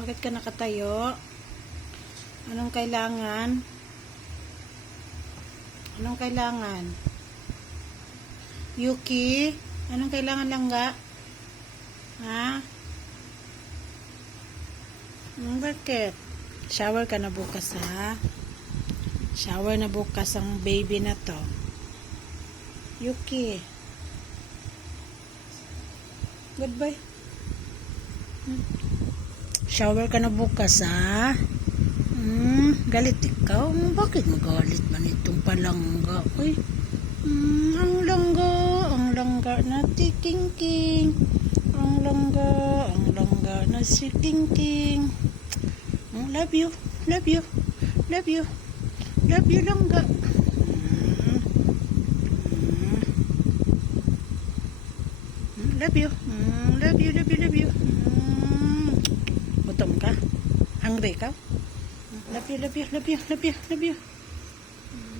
Bakit ka nakatayo? Anong kailangan? Anong kailangan? Yuki? Anong kailangan, langga? Ha? Bakit? Shower ka na bukas, ha? Shower na bukas ang baby na to. Yuki. Goodbye. Shower ka na bukas, ha? Galit ikaw? Bakit magalit man itong palangga? Uy, ang langga na si King. Ang langga na si King. Love you, langga. Love you. Love you. Love you. Gutom ka? Hungry ka? Love you.